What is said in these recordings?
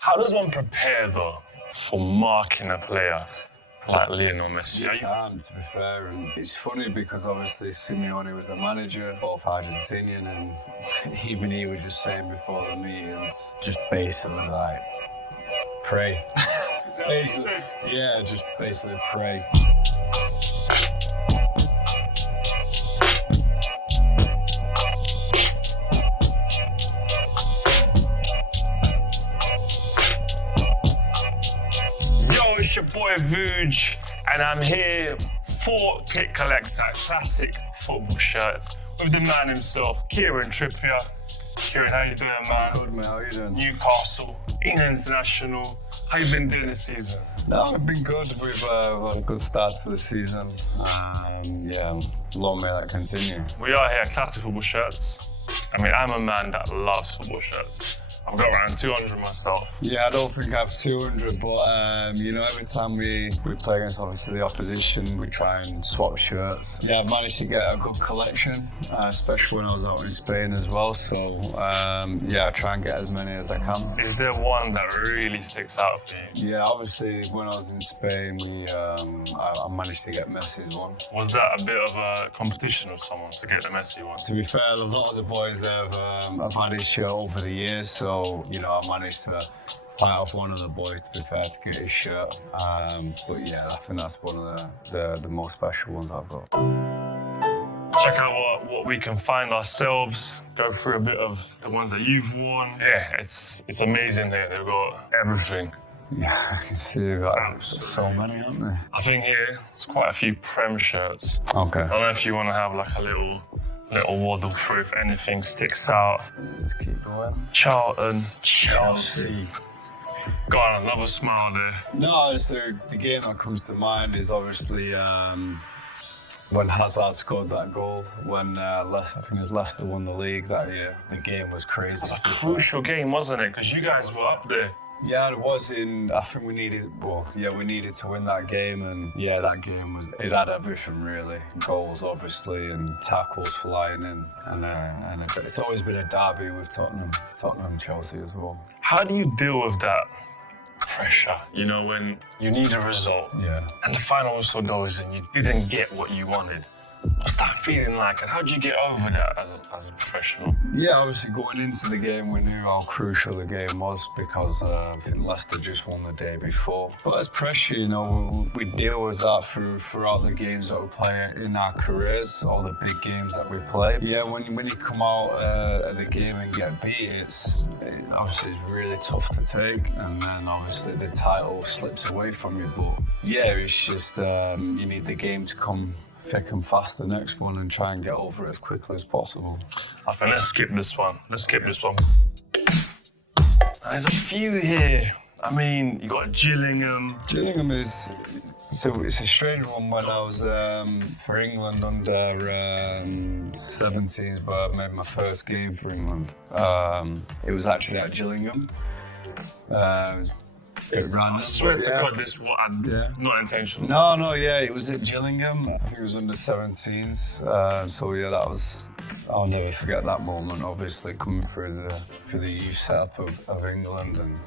How does one prepare though for marking a player like Lionel Messi? You can't, to be fair, and it's funny because obviously Simeone was the manager of Argentinian, and even he was just saying before the meetings, just basically like, pray. Basically, yeah, just basically pray. It's your boy Vuj, and I'm here for Kit Collector classic football shirts with the man himself, Kieran Trippier. Kieran, how you doing, man? Good, man. How you doing? Newcastle, England international. How you been doing this season? No, I've been good. We've had a good start to the season. Yeah, long may that continue. We are here, classic football shirts. I mean, I'm a man that loves football shirts. I've got around 200 myself. Yeah, I don't think I have 200, but you know, every time we play against obviously the opposition, we try and swap shirts. Yeah, I've managed to get a good collection, especially when I was out in Spain as well. So yeah, I try and get as many as I can. Is there one that really sticks out for you? Yeah, obviously when I was in Spain, I managed to get Messi's one. Was that a bit of a competition with someone to get the Messi one? To be fair, a lot of the boys have had his shirt over the years, so you know, I managed to fight off one of the boys, to be fair, to get his shirt. But yeah, I think that's one of the most special ones I've got. Check out what we can find ourselves, go through a bit of the ones that you've worn. Yeah, it's amazing here. They've got everything. Yeah, I can see they've got so many, haven't they? I think here, there's quite a few Prem shirts. Okay. I don't know if you want to have like a little waddle through if anything sticks out. Let's keep going. Charlton, Chelsea. Got another smile there. No, so the game that comes to mind is obviously when Hazard scored that goal, when I think it was Leicester won the league that year. The game was crazy. It was a crucial game, wasn't it? Because you guys were up there. Yeah, it was I think we needed to win that game, and yeah, that game it had everything really. Goals obviously, and tackles flying in, and it's always been a derby with Tottenham and Chelsea as well. How do you deal with that pressure, you know, when you need a result, yeah, and the final whistle goes and you didn't get what you wanted? What's that feeling like, and how did you get over that as a professional? Yeah, obviously going into the game, we knew how crucial the game was because I think Leicester just won the day before. But as pressure, you know, we deal with that throughout the games that we play in our careers, all the big games that we play. Yeah, when you come out of the game and get beat, obviously it's really tough to take, and then obviously the title slips away from you. But yeah, it's just you need the game to come thick and fast the next one and try and get over it as quickly as possible. I think let's skip this one. There's a few here. I mean, you got Gillingham. Gillingham it's a strange one. When I was for England under 17s, but I made my first game for England. It was actually at Gillingham. I swear to God, this was not intentional. No, yeah, it was at Gillingham. I think it was under 17s. So yeah, I'll never forget that moment. Obviously, coming through the youth setup of England, and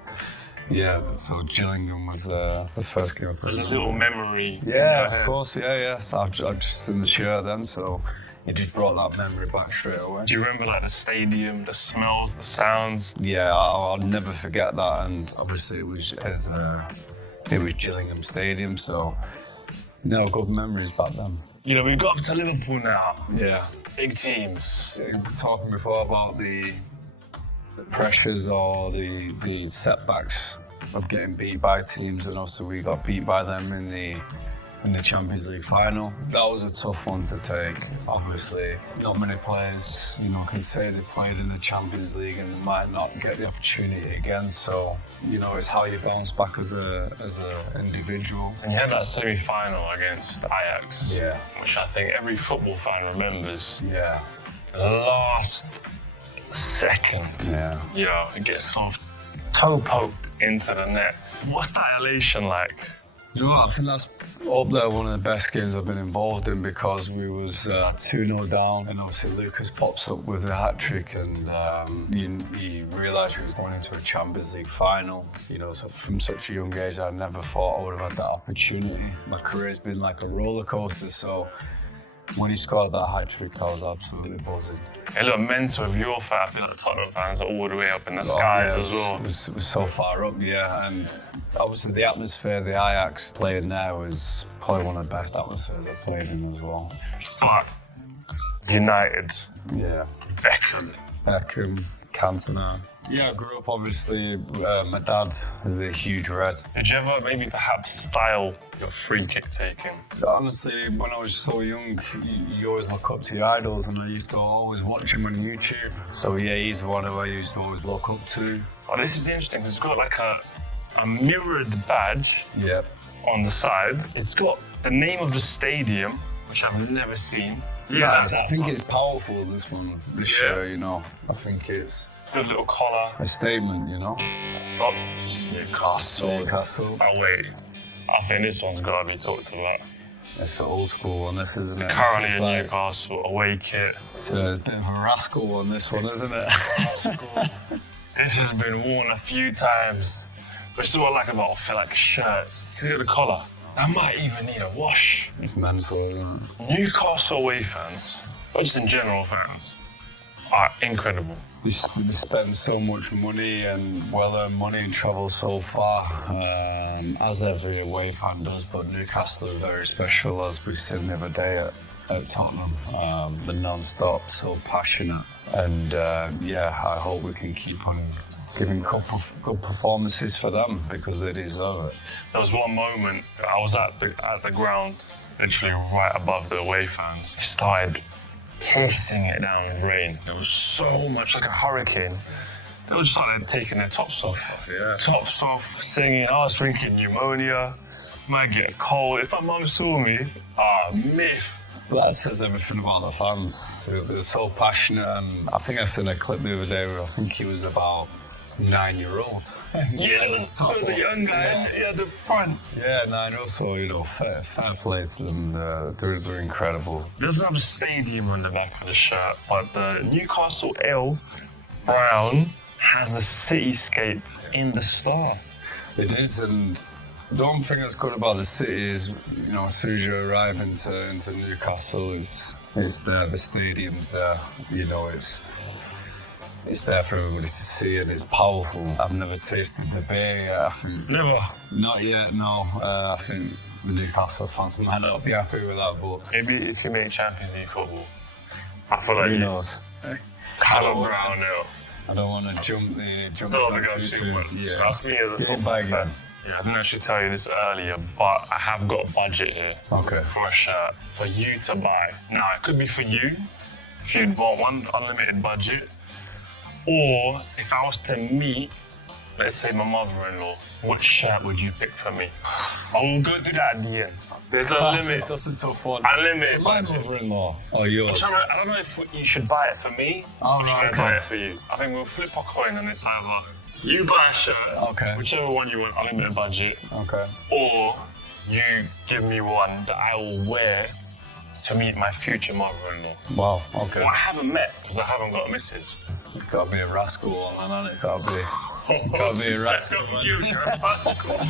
yeah, so Gillingham was the first game I played. There's a little memory. Yeah, of course, yeah. So I've just seen the shirt then, so it just brought that memory back straight away. Do you remember like the stadium, the smells, the sounds? Yeah, I'll never forget that. And obviously it was Gillingham Stadium, so no good memories back then. You know, we've got up to Liverpool now. Yeah. Big teams. We were talking before about the pressures or the setbacks of getting beat by teams, and also we got beat by them in the Champions League final. That was a tough one to take. Obviously, not many players, you know, can say they played in the Champions League and they might not get the opportunity again. So, you know, it's how you bounce back as a individual. And you had that semi-final against Ajax, yeah, which I think every football fan remembers. Yeah. Last second, yeah, you know, it gets sort of toe poked into the net. What's that elation like? You know what, I think that's up there one of the best games I've been involved in because we was 2-0 down and obviously Lucas pops up with a hat-trick and he realised he was going into a Champions League final. You know, so from such a young age I never thought I would have had that opportunity. My career's been like a roller coaster, so when he scored that hat-trick I was absolutely buzzing. It looked mental with your fan. I feel like Tottenham fans are all the way up in the skies as well. It was so far up, yeah, and obviously the atmosphere, the Ajax playing there was probably one of the best atmospheres I've played in as well. But United, Yeah. Beckham, Cantona. Yeah, I grew up obviously, my dad was a huge Red. Did you ever maybe perhaps style your free kick taking? Honestly, when I was so young, you always look up to your idols and I used to always watch him on YouTube. So yeah, he's one who I used to always look up to. Oh, this is interesting because it's got like a mirrored badge Yeah. on the side. It's got the name of the stadium, which I've never seen. Yeah, I think it's powerful, this shirt, you know. I think it's Good little collar. a statement, you know. Oh, Newcastle. Newcastle. Oh wait, I think this one's got to be talked about. It's an old school one, this isn't it? Currently It's a like- Newcastle away kit. It's a bit of a rascal one, this one, isn't it? This has been worn a few times, which is what I like about, I feel like shirts. Look at the collar. I might even need a wash. It's mental, isn't it? Newcastle away fans, or just in general fans, are incredible. They spend so much money and well-earned money and travel so far, as every away fan does, but Newcastle are very special, as we've seen the other day at Tottenham. They're non-stop, so passionate, and yeah, I hope we can keep on giving good performances for them because they deserve it. There was one moment I was at the ground, literally right above the away fans. It started pissing it down with rain. There was so much, like a hurricane. They all just started taking their tops off. Yeah. Tops off, singing. I was thinking pneumonia, might get a cold. If my mum saw me, myth. But that says everything about the fans. They're so passionate, and I think I seen a clip the other day where I think he was about 9-year-old. Yeah, it was the young guy. Yeah, the front. Yeah, 9-year-old, so, you know, fair play to them. They're incredible. Doesn't have a stadium on the back of the shirt, but the Newcastle L brown has the cityscape in the star. It is, and the one thing that's good about the city is, you know, as soon as you arrive into Newcastle, it's there, the stadium's there, you know, it's there for everybody to see and it's powerful. I've never tasted the beer yet, I think. Never. Not yet, no. I think the Newcastle fans might not be happy with that, but Maybe if you make Champions League football, I feel like who you knows? Callum Brown now. I don't want to jump Don't the want to go too soon. much. Yeah. That's me as a Game football by fan. game. Yeah, I didn't actually tell you this earlier, but I have got a budget here Okay. for a shirt for you to buy. Now, it could be for you, if you'd bought one, unlimited budget, or if I was to meet, let's say my mother-in-law, what shirt would you pick for me? I will go do that at the end. There's a limit. That's a tough one. Unlimited My budget. mother-in-law or yours? I don't know if you should buy it for me Oh, or should right, I buy okay. it for you. I think we'll flip a coin and it's either you buy a shirt, Okay. whichever one you want, unlimited budget, Okay. or you give me one that I will wear to meet my future mother-in-law. Wow, okay. Who I haven't met because I haven't got a missus. It's got to be a rascal one, man, hasn't it? Gotta be a rascal, man.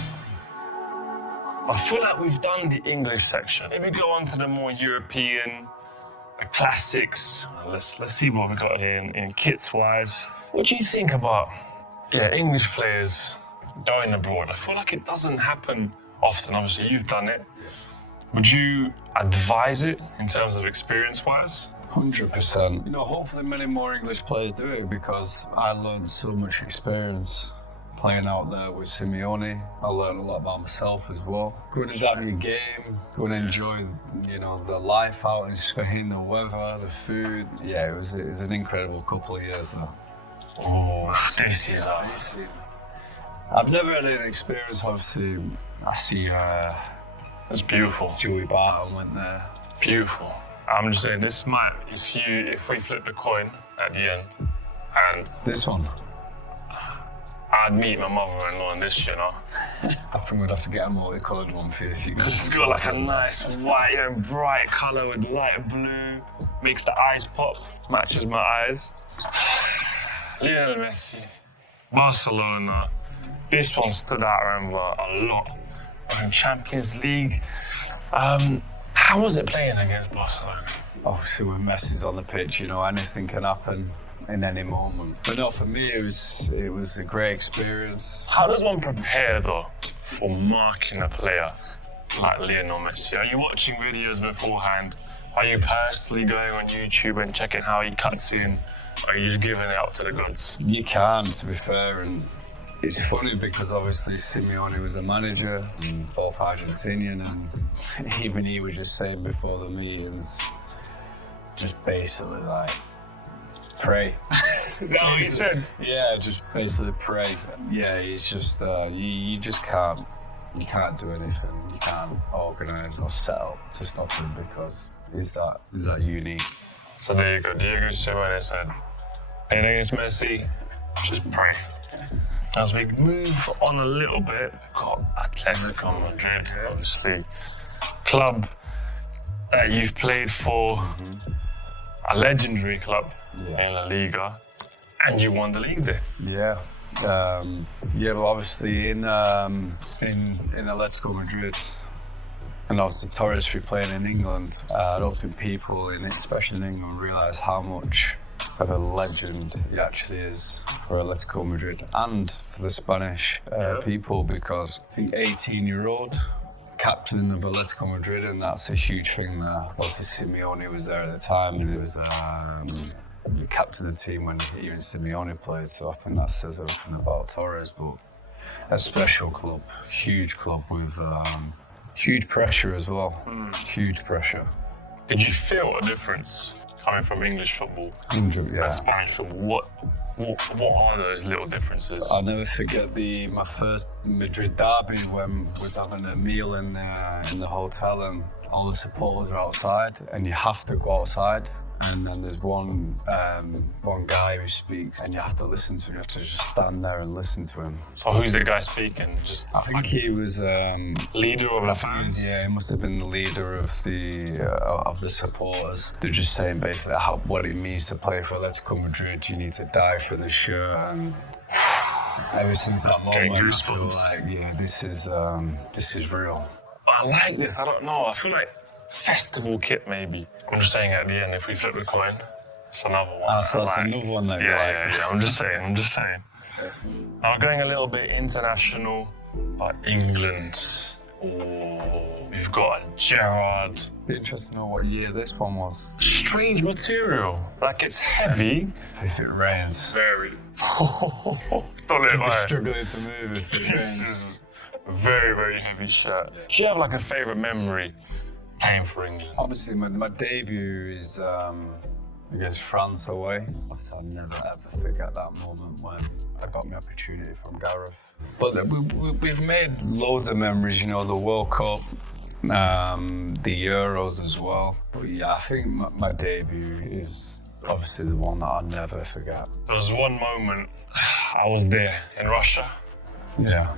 I feel like we've done the English section. Maybe go on to the more European, the classics. Let's see what we've got here in kits-wise. What do you think about English players going abroad? I feel like it doesn't happen often. Obviously, you've done it. Would you advise it in terms of experience-wise? 100%. You know, hopefully many more English players do it because I learned so much experience playing out there with Simeone. I learned a lot about myself as well. Go and adapt your game, go and enjoy, you know, the life out in Spain, the weather, the food. Yeah, it was an incredible couple of years though. Oh, this is I've never had any experience, obviously. I see it's beautiful. Joey Barton went there. Beautiful. I'm just saying, this might, if we flip the coin at the end, and This one. I'd meet my mother-in-law in this, you know. I think we'd have to get a multicoloured one for you if you could. It's got like a nice white, bright colour with light blue. Makes the eyes pop, matches my eyes. Lionel Messi, Barcelona. This one stood out, I remember, a lot. In Champions League. How was it playing against Barcelona? Obviously, when Messi's on the pitch, anything can happen in any moment. But no, for me, it was a great experience. How does one prepare, though, for marking a player like Lionel Messi? Are you watching videos beforehand? Are you personally going on YouTube and checking how he cuts in? Or are you just giving it up to the gods? You can, to be fair, and it's funny because obviously Simeone was the manager, and both Argentinian, and even he was just saying before the meetings, just basically like, pray. No, he said? Yeah, just basically pray. Yeah, he's just, you just can't do anything. You can't organise or set up to stop him because he's that unique. So there you go, Diego Simeone said, playing against Messi, just pray. As we move on a little bit, we've got Atletico Madrid, obviously, club that you've played for, a legendary club in La Liga, and you won the league there. Yeah. Well, obviously in Atletico Madrid, and obviously Torres playing in England, I don't think people, especially in England, realise how much of a legend he actually is for Atletico Madrid and for the Spanish people, because I think 18-year-old captain of Atletico Madrid, and that's a huge thing there. Obviously Simeone was there at the time, and he was the captain of the team when even Simeone played, so I think that says everything about Torres. But a special club, huge club with huge pressure as well, huge pressure. Did you feel a difference coming from English football and Spanish football? What are those little differences? I'll never forget my first Madrid derby when I was having a meal in the hotel, and all the supporters are outside, and you have to go outside, and then there's one guy who speaks, and you have to listen to him. You have to just stand there and listen to him. So who's the guy speaking? I think he was leader of the fans. Yeah, he must have been the leader of the supporters. They're just saying basically what it means to play for Atletico Madrid. You need to die for the shirt, and ever since that moment, I feel like this is real. I like this. I don't know. I feel like festival kit maybe. I'm just saying at the end, if we flip the coin, it's another one. So that's another one that yeah. I'm just saying. Now going a little bit international, but England. Oh, we've got a Gerrard. Be interesting to know what year this one was. Strange material. Like it's heavy. If it rains. Very. Don't let me struggling to move if it rains. Very, very heavy shirt. Do you have like a favourite memory playing for England? Obviously, my debut is against France away. Obviously, I'll never ever forget that moment when I got my opportunity from Gareth. But we've made loads of memories, the World Cup, the Euros as well. But yeah, I think my debut is obviously the one that I'll never forget. There was one moment, I was there in Russia. Yeah.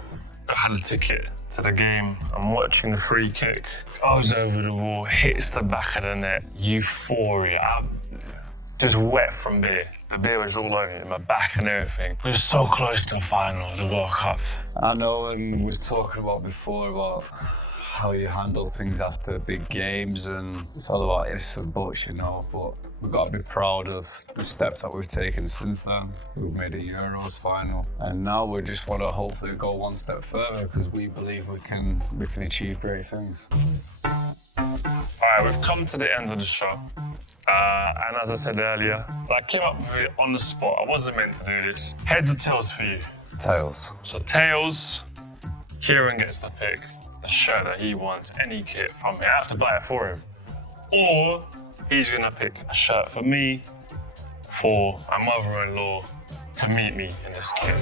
I had a ticket to the game. I'm watching the free kick. Goes over the wall, hits the back of the net. Euphoria. I'm just wet from beer. The beer was all over my back and everything. We were so close to the final of the World Cup. I know, and we were talking about before about how you handle things after big games, and it's all about ifs and buts, but we've got to be proud of the steps that we've taken since then. We've made a Euros final, and now we just want to hopefully go one step further because we believe we can achieve great things. Alright, we've come to the end of the show. And as I said earlier, I came up with it on the spot. I wasn't meant to do this. Heads or tails for you? Tails. So tails, Kieran gets to pick the shirt that he wants, any kit from me. I have to buy it for him. Or he's gonna pick a shirt for me, for my mother-in-law to meet me in this kit.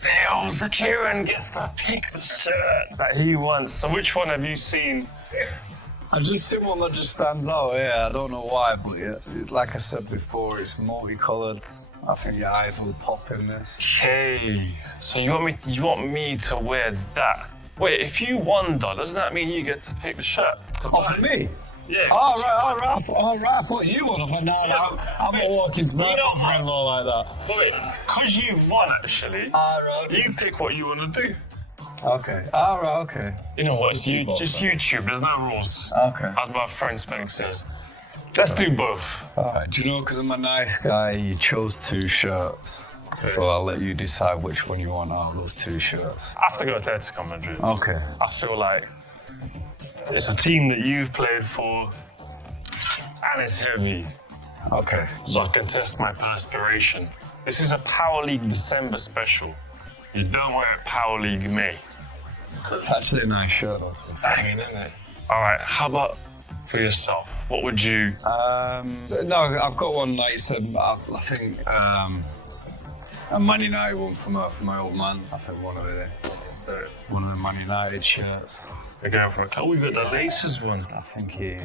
Tails, Kieran gets to pick the shirt that he wants. So which one have you seen I just see one that just stands out. Yeah, I don't know why, but like I said before, it's multicolored. I think your eyes will pop in this. Okay. So you want me to wear that? Wait, if you won, doesn't that mean you get to pick the shirt? Oh, for me? Yeah. All right. I thought you won. I'm not walking to my brother-in-law like that. Wait, because you've won, actually. Right. You pick what you want to do. Okay. All right. Okay. You know what? It's YouTube. There's no rules. Okay. As my friend Spank says. Let's do both. All right. Do you know, because I'm a nice guy, you chose 2 shirts. Okay. So I'll let you decide which one you want out of those 2 shirts. I have to go Atletico Madrid. Okay. I feel like it's a team that you've played for, and it's heavy. Okay. So I can test my perspiration. This is a Power League December special. You don't wear it Power League May. It's actually a nice shirt, though. Banging, isn't it? All right, how about for yourself? What would you... No, I've got one, like you said, I think a Man United one for my old man. I think one of the Man United shirts. They're going for a... Oh, we've got the Laces one. I think he'll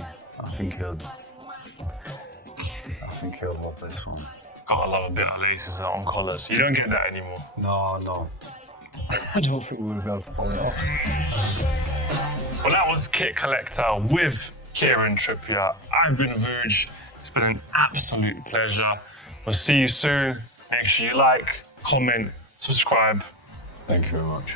love this one. Gotta love a bit of laces on collars. You don't get that anymore. No. I don't think we'll be able to pull it off. Well, that was Kit Collector with Kieran Trippier. I've been Vuj. It's been an absolute pleasure. We'll see you soon. Make sure you like, comment, subscribe. Thank you very much.